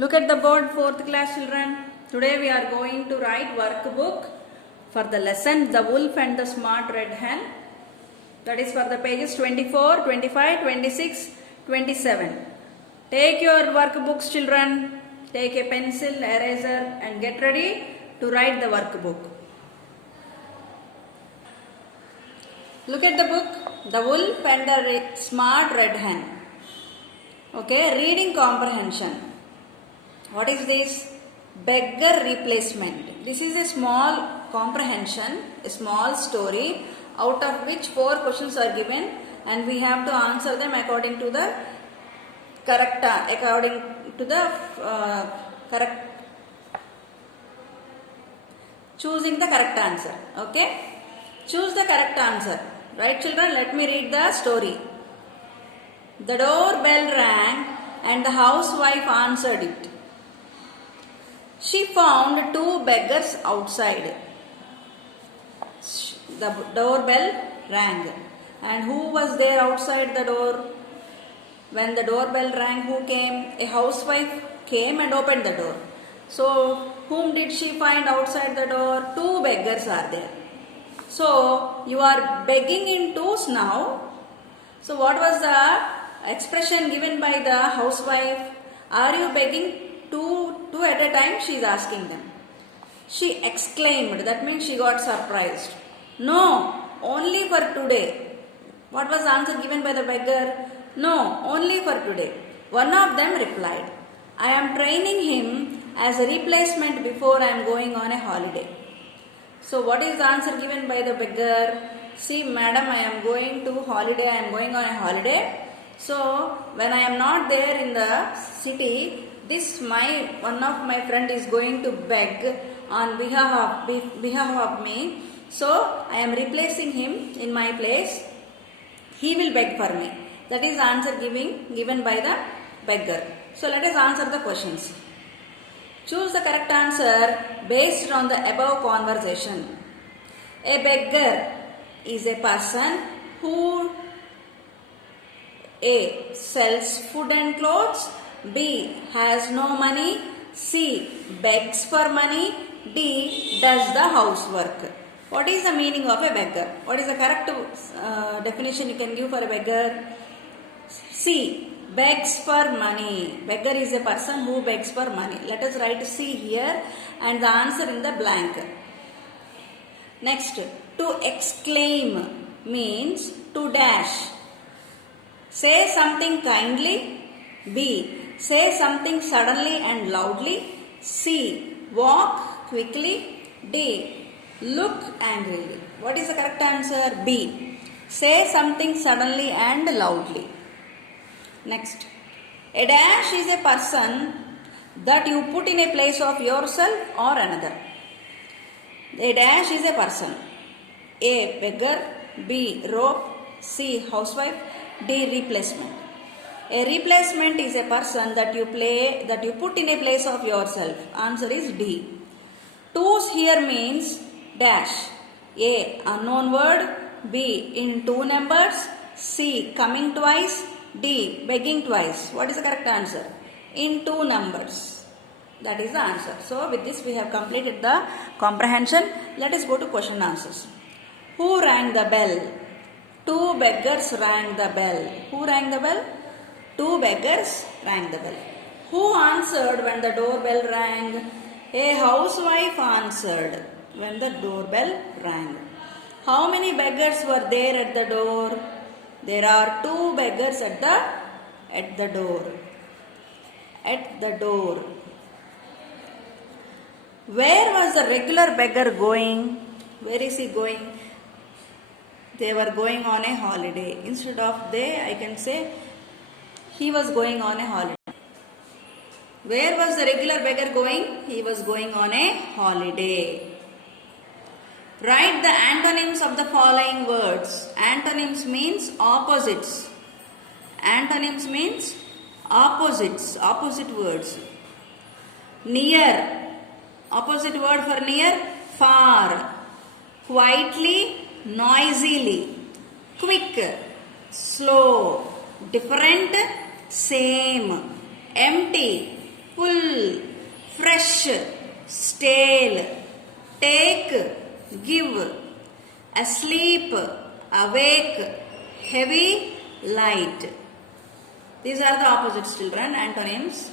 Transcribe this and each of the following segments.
Look at the board, 4th class children. Today we are going to write workbook for the lesson The Wolf and the Smart Red Hen. That is for the pages 24, 25, 26, 27. Take your workbooks, children. Take a pencil, eraser and get ready to write the workbook. Look at the book, The Wolf and the Smart Red Hen. Okay, reading comprehension. What is this? Beggar replacement. This is a small comprehension, a small story out of which 4 questions are given and we have to answer them according to the correct choosing the correct answer. Okay, choose the correct answer. Right, children, let me read the story. The doorbell rang and the housewife answered it. She found 2 beggars outside. The doorbell rang. And who was there outside the door? When the doorbell rang, who came? A housewife came and opened the door. So, whom did she find outside the door? 2 beggars are there. So, you are begging in twos now. So, what was the expression given by the housewife? Are you begging two at a time? She is asking them. She exclaimed. That means she got surprised. No, only for today. What was the answer given by the beggar? No, only for today. One of them replied, I am training him as a replacement before I am going on a holiday. So what is the answer given by the beggar? See, madam, I am going to holiday. I am going on a holiday. So when I am not there in the city, one of my friend is going to beg on behalf of me. So I am replacing him in my place. He will beg for me. That is the answer given by the beggar. So let us answer the questions. Choose the correct answer based on the above conversation. A beggar is a person who A. sells food and clothes, B. has no money, C. begs for money, D. does the housework. What is the meaning of a beggar? What is the correct definition you can give for a beggar? C. begs for money. Beggar is a person who begs for money. Let us write C here and the answer in the blank. Next, to exclaim means to dash. Say something kindly. B. say something suddenly and loudly. C. walk quickly. D. look angrily. What is the correct answer? B. say something suddenly and loudly. Next, a dash is a person that you put in a place of yourself or another. A dash is a person. A. beggar. B. rope. C. housewife. D. replacement. A replacement is a person that you put in a place of yourself. Answer is D. Twos here means dash. A. unknown word. B. in 2 numbers. C. coming twice. D. begging twice. What is the correct answer? In 2 numbers. That is the answer. So with this we have completed the comprehension. Let us go to question answers. Who rang the bell? 2 beggars rang the bell. Who rang the bell? 2 beggars rang the bell. Who answered when the doorbell rang? A housewife answered when the doorbell rang. How many beggars were there at the door? There are 2 beggars at the door. At the door. Where was the regular beggar going? Where is he going? They were going on a holiday. Instead of they, I can say he was going on a holiday. Where was the regular beggar going? He was going on a holiday. Write the antonyms of the following words. Antonyms means opposites. Antonyms means opposites, opposite words. Near. Opposite word for near, far. Quietly, noisily. Quick, slow. Different, same. Empty, full, fresh, stale, take, give, asleep, awake, heavy, light. These are the opposites, children, antonyms.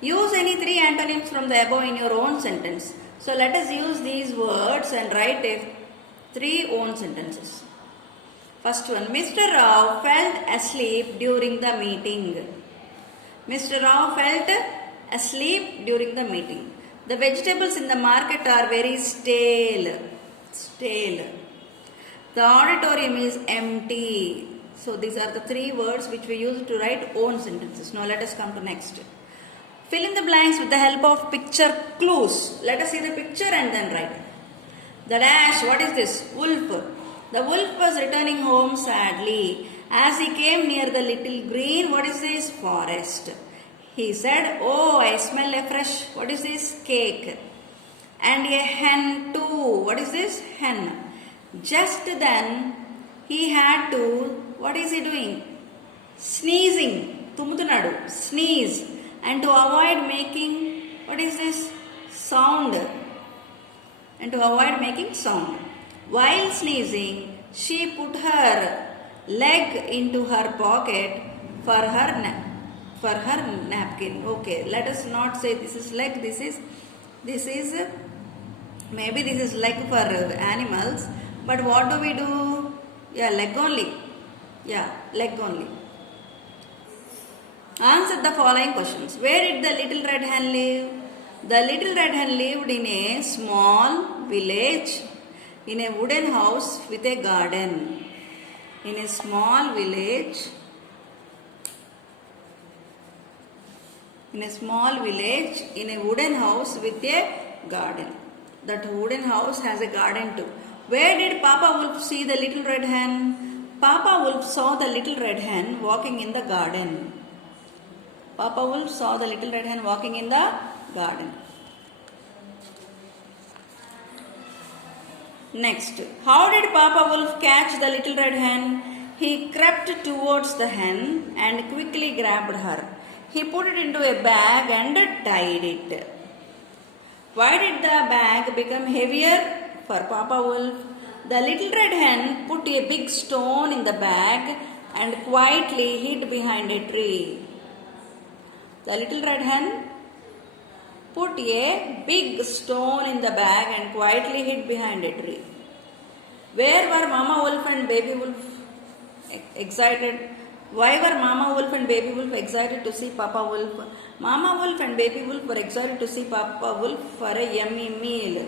Use any three antonyms from the above in your own sentence. So let us use these words and write three own sentences. First one, Mr. Rao felt asleep during the meeting. Mr. Rao felt asleep during the meeting. The vegetables in the market are very stale. Stale. The auditorium is empty. So these are the three words which we use to write own sentences. Now let us come to next. Fill in the blanks with the help of picture clues. Let us see the picture and then write. The dash, what is this? Wolf. The wolf was returning home sadly. As he came near the little green, what is this? Forest. He said, oh, I smell a fresh, what is this? Cake. And a hen too. What is this? Hen. Just then, he had to, what is he doing? Sneezing. Tumutunadu. Sneeze. And to avoid making, what is this? Sound. And to avoid making sound. While sneezing, she put her leg into her pocket for her napkin. Okay, let us not say this is leg, this is maybe this is leg for animals. But what do we do? Yeah, leg only. Yeah, leg only. Answer the following questions. Where did the little red hen live? The little red hen lived in a small village in a wooden house with a garden. In a small village, in a wooden house with a garden. That wooden house has a garden too. Where did Papa Wolf see the little red hen? Papa Wolf saw the little red hen walking in the garden. Papa Wolf saw the little red hen walking in the garden. Next, how did Papa Wolf catch the little red hen? He crept towards the hen and quickly grabbed her. He put it into a bag and tied it. Why did the bag become heavier? For Papa Wolf, the little red hen put a big stone in the bag and quietly hid behind a tree. The little red hen put a big stone in the bag and quietly hid behind a tree. Where were Mama Wolf and Baby Wolf excited? Why were Mama Wolf and Baby Wolf excited to see Papa Wolf? Mama Wolf and Baby Wolf were excited to see Papa Wolf for a yummy meal.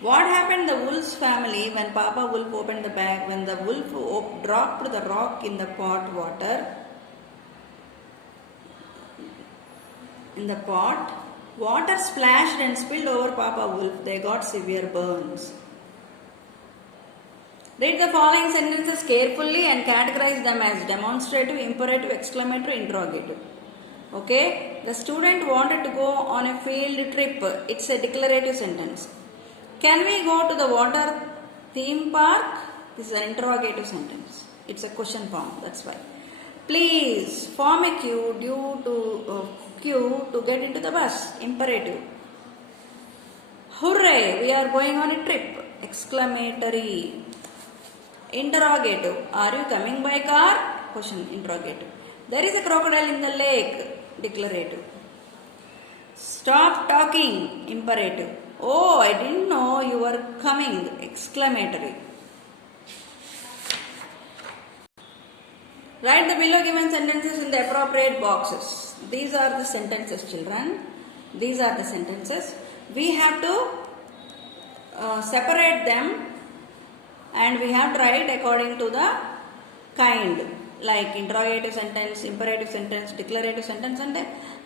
What happened to the wolf's family when Papa Wolf opened the bag? When the wolf dropped the rock in the pot water, water splashed and spilled over Papa Wolf. They got severe burns. Read the following sentences carefully and categorize them as demonstrative, imperative, exclamatory, interrogative. Okay? The student wanted to go on a field trip. It's a declarative sentence. Can we go to the water theme park? This is an interrogative sentence. It's a question form. That's why. Please form a queue to get into the bus. Imperative. Hooray! We are going on a trip. Exclamatory. Interrogative. Are you coming by car? Question. Interrogative. There is a crocodile in the lake. Declarative. Stop talking. Imperative. Oh, I didn't know you were coming. Exclamatory. Write the below given sentences in the appropriate boxes. These are the sentences, children. These are the sentences. We have to separate them and we have to write according to the kind, like interrogative sentence, imperative sentence, declarative sentence and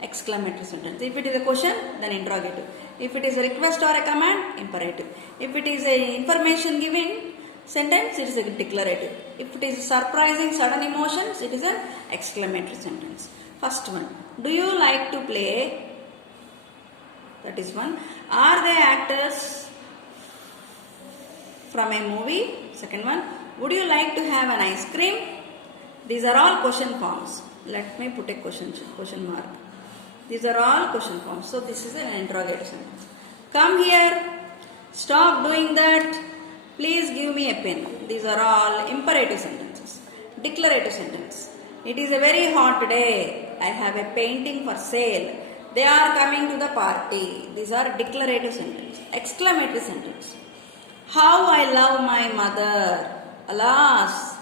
exclamatory sentence. If it is a question, then interrogative. If it is a request or a command, imperative. If it is a information giving sentence, it is a declarative. If it is surprising sudden emotions, it is an exclamatory sentence. First one, do you like to play? That is one. Are they actors from a movie? Second one, would you like to have an ice cream? These are all question forms. Let me put a question mark. These are all question forms. So this is an interrogative sentence. Come here. Stop doing that. Please give me a pen. These are all imperative sentences. Declarative sentence. It is a very hot day. I have a painting for sale. They are coming to the party. These are declarative sentence. Exclamatory sentence. How I love my mother. Alas,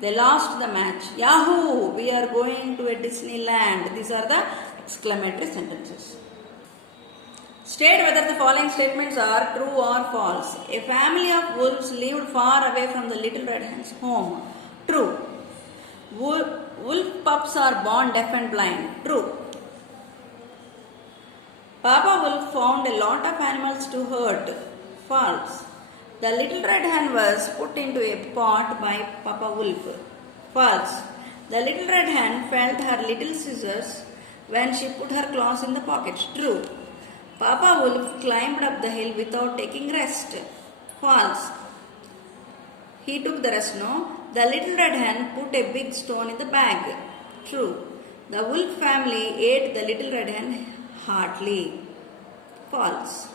they lost the match. Yahoo! We are going to a Disneyland. These are the exclamatory sentences. State whether the following statements are true or false. A family of wolves lived far away from the little red hen's home. True. Wolf pups are born deaf and blind. True. Papa Wolf found a lot of animals to herd. False. The little red hen was put into a pot by Papa Wolf. False. The little red hen felt her little scissors when she put her claws in the pockets. True. Papa Wolf climbed up the hill without taking rest. False. He took the rest. No. The little red hen put a big stone in the bag. True. The wolf family ate the little red hen heartily. False.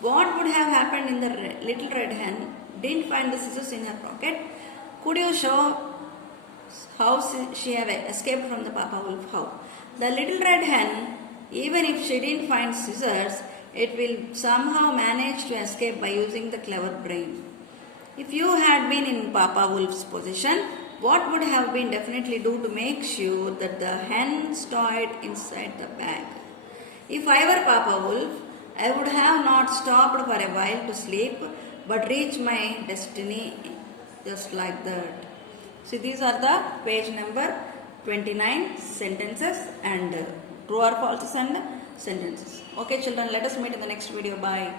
What would have happened if the little red hen didn't find the scissors in her pocket? Could you show how she have escaped from the Papa Wolf? How? The little red hen, even if she didn't find scissors, it will somehow manage to escape by using the clever brain. If you had been in Papa Wolf's position, what would have been definitely do to make sure that the hen stayed inside the bag? If I were Papa Wolf, I would have not stopped for a while to sleep, but reached my destiny just like that. See, these are the page number 29 sentences and true or false and sentences. Okay children, let us meet in the next video. Bye.